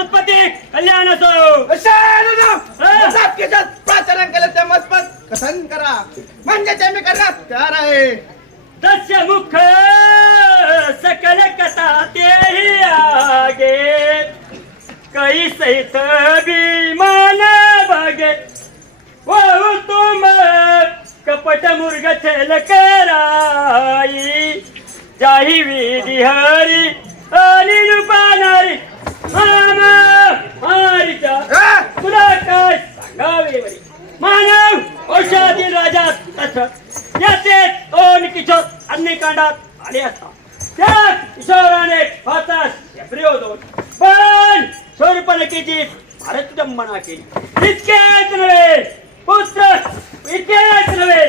उत्पत्ती कल्याण प्राचलन केलं ते मस्पत कथन करा. म्हणजे ते मी करण्यास तयार आहे. दस्य मुख सकल कथा तेही आगे. कई सहित विमान भागे. वो तुम कपट मुर्ग छल कराई. जाही विधी हरी आणि रूपानारी मामा अ? तुला काय सांगावे बरे मानव औषधी राजा तसं याचे दोन किशोर अन्य कांडात आले असता. त्या किशोराने फातास प्रियोदोन पण शोरपणकीची भारत जन्मना केली. इतकेच नव्हे पुत्र इतकेच नव्हे.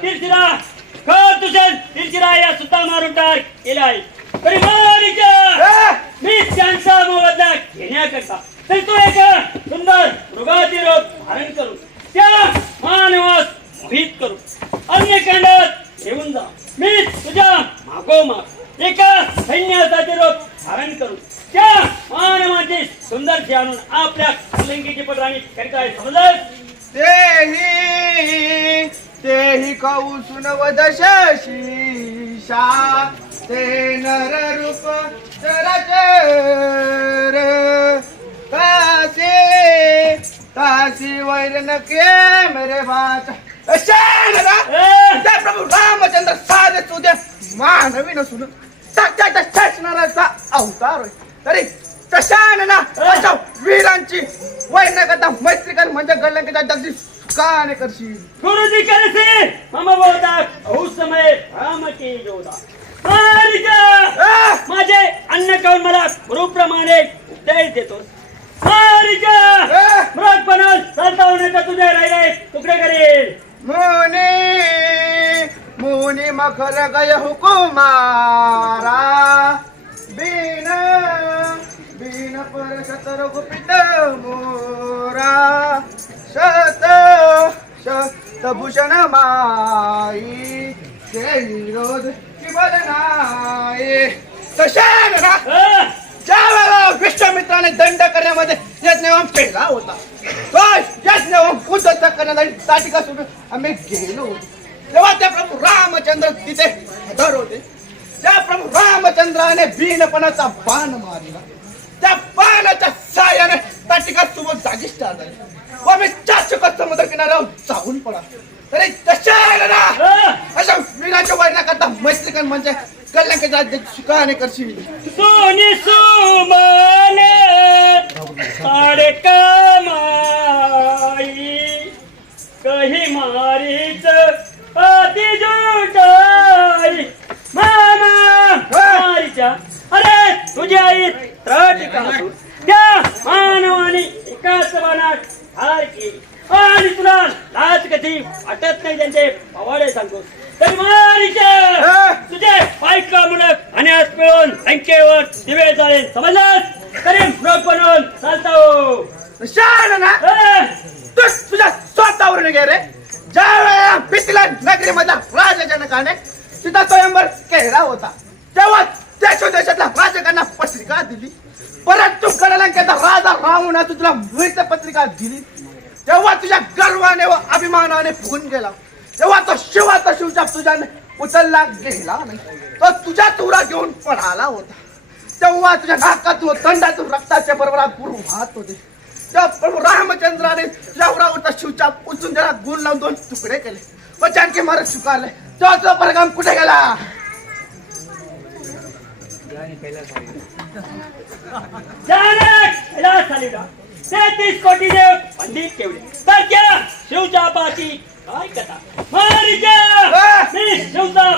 तिरचिरा खर तुझे तिरचिरा या सुद्धा मारून टाक. केला आहे तरी अ? मी त्यांचा मोबदला घेण्याकरता. तर तो एक सुंदर मृगाची रोग धारण करू त्या मानवास मोहित करू अन्य कांडात घेऊन जा. मी तुझ्या मागोमाग एका सैन्यासाठी रोग धारण करू त्या मानवाची सुंदर आणून आपल्या लिंगीची पत्राने करीता समजलं तेही तेही कौसुन वदशीषा ते नर रूप तासे तासी वैर न के मेरे बात. प्रभू रामचंद्र साधे तुझे मानवी नसून साक्षात शासनाचा अवतार होय. तरी कशाने ना अशा वीरांची वैनकथा मैत्रिकन म्हणजे गल्लंकीच्या जगदी काने करशील गुरुजी करसे मम बोलता औ समय राम की योदा मालिका आ! माझे अन्न खाऊन मला गुरुप्रमाणे उपदेश देतो। मालिका आ! मृग बनल चालता होण्याचा तुझे राहिले तुकडे करेल। मुनी मुनी मखर गय हुकुमारा। बीन बीन पर सतर गुपित मोरा। भूषण माई जय विरोध की बदनाई तशाने! ज्या वेळेला विश्वामित्राने दंड करण्यामध्ये यज्ञवम केला होता. तो यज्ञवम उद्धत करण्यासाठी ताटिका सोडून आम्ही गेलो होतो. तेव्हा त्या प्रभू रामचंद्र तिथे हजर होते. त्या प्रभू रामचंद्राने बीनपणाचा बाण मारला. त्या बाणाच्या साह्याने ताटिका सोबत जागीच टाळला व आम्ही चारशे समुद्र किनाऱ्यावर जाऊन पडा तरी तशा! अशा वीराच्या वैराकरता मैत्रिकन म्हणजे कल्याणच्या सुखाने करशील. सोनी सुमाने साडे कमाई कही मारीच अति जुटाई. मामा मारीच्या अरे तुझी आई त्राटिका असून त्या मानवाने एकाच वनात हार केली आणि तुला लाच कधी वाटत नाही त्यांचे पवाडे सांगतो. तर तुझे पाईक मुलक आणि आज पिळून संख्येवर दिवे चालेल समजलास? तरी मृग बनवून चालता हो. ना! तू तुझ्या स्वतःवर गे रे. ज्या वेळेला पिथला नगरी मधला राजा जनकाने तिथं स्वयंवर केला होता तेव्हा देशो देशातल्या राजकांना पत्रिका दिली. परत तू कळलंकेचा राजा रावणाची तुला मृत पत्रिका दिली. तेव्हा तुझ्या गर्वाने व अभिमानाने फुगून गेला. जेव्हा तो शिवाचा शिवच्या तुझ्याने उचलला गेला नाही. तो तुझ्या तुरा घेऊन पळाला होता. तेव्हा तुझ्या नाकातून थंडातून रक्ताच्या बरोबर पूर वाहत होते. त्या प्रभू रामचंद्राने तुझ्या उरावरचा शिवचा त्याला गुण लावून दोन तुकडे केले. व जानकी महाराज स्वीकारले. तेव्हा तो परगाम कुठे गेला? तेहतीस कोटी देव पंडित केवढे तर शिवच्या पाठी काय कथा मी शिवचा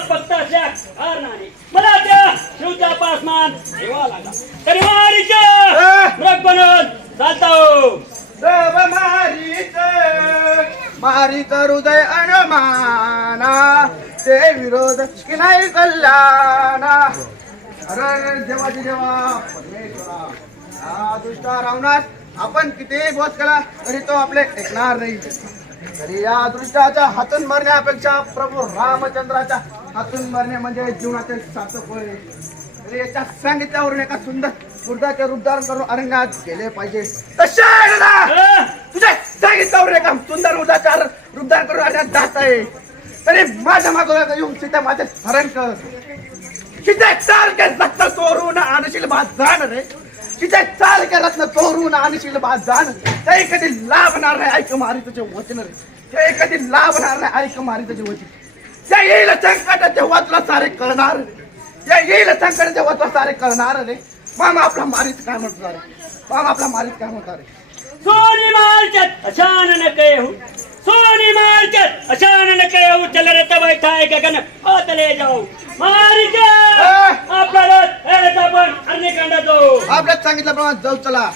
कारणाने मला त्या शिवचा पासमान ठेवा लागला. तरी मारीच्या मृग बनवून चालता हो देव मारीत. मारीत हृदय अनुमाना. ते विरोध की नाही कल्याणा. अरे देवाची देवा परमेश्वरा. या दुष्टा रावणात आपण कितीही बोध केला तरी तो आपले ऐकणार नाही. तरी या दृष्टाच्या हातून मरण्यापेक्षा प्रभू रामचंद्राच्या हातून मरणे म्हणजे जीवनाचे सार्थक होय. तर याच्या सांगितल्यावरून एका सुंदर मुर्दाचे रुद्धार करून अरण्यात गेले पाहिजे. तशा तुझ्या सांगितल्यावरून एका सुंदर उदाचार रुद्धार करून अरण्यात जात आहे. तरी माझ्या मागोला येऊन सीता माझे स्मरण कर. तिथे सारखे रत्न चोरून आणशील बाद जाण रे. तिथे सारखे रत्न चोरून आणशील बाद जाण. ते कधी लाभणार नाही ऐक मारी तुझे वचन रे. ते कधी लाभणार नाही ऐक मारी तुझे वचन. ते येईल संकट तेव्हा तुला सारे कळणार. ते येईल संकट तेव्हा तुला सारे कळणार रे. मामा आपला मारीत काय म्हणतो रे? मामा आपला मारीत काय म्हणतो रे? सोनी मालचत अशान न हो सोनी मालचत अशान न हो चल रे तब ठाए गगन. ओतले जाऊ. मारी के आपला रथ हे आपण अन्य कांडा तो आपल्यात सांगितल्याप्रमाणे जाऊ चला.